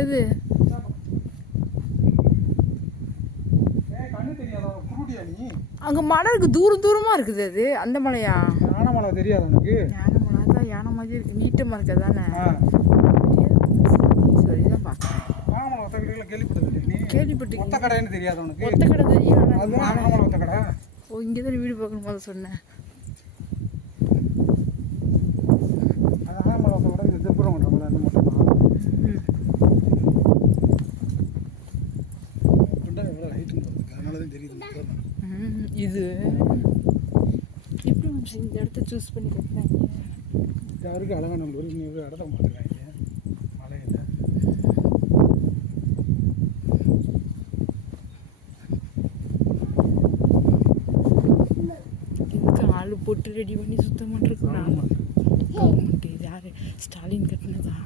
எது கண்ணு தெரியாதா குருடியா நீ? அங்கே மலை இருக்குது, தூரம் தூரமாக இருக்குது. அது அந்த மலையா? யானை மலை தெரியாது உனக்கு? யானை மலை தான், யானை மாதிரி இருக்குது, நீட்டமாக இருக்குது தானே. சரிதான் பார்க்குறேன். யானை மலை ஒத்த கடையில் கேள்விப்பட்டது நீ? கேள்விப்பட்டு. ஒத்த கடைன்னு தெரியாது உனக்கு? ஒத்த கடை தெரியும். அது யானை மலை ஒத்த கடை. ஓ, இங்கே தான் வீடு பார்க்கணும் போது சொன்னேன். அது யானை மலை ஒத்த கடை. இது திருப்புறம் பண்ணுறோம்ல அந்த மட்டும் தான். எவ்வளோ ஹைட்டுன்னு வருது, அதனால தான் தெரியுது. இது எப்படி இந்த இடத்த சூஸ் பண்ணி கட்டினாங்க? யாருக்கு அழகான ஒரு இடத்த பார்த்துருக்காங்க மலையில். இதுக்கு ஆள் போட்டு ரெடி பண்ணி சுத்தம் பண்ணுறதுக்கு கவர்மெண்ட். இது யார்? ஸ்டாலின் கட்டினதா?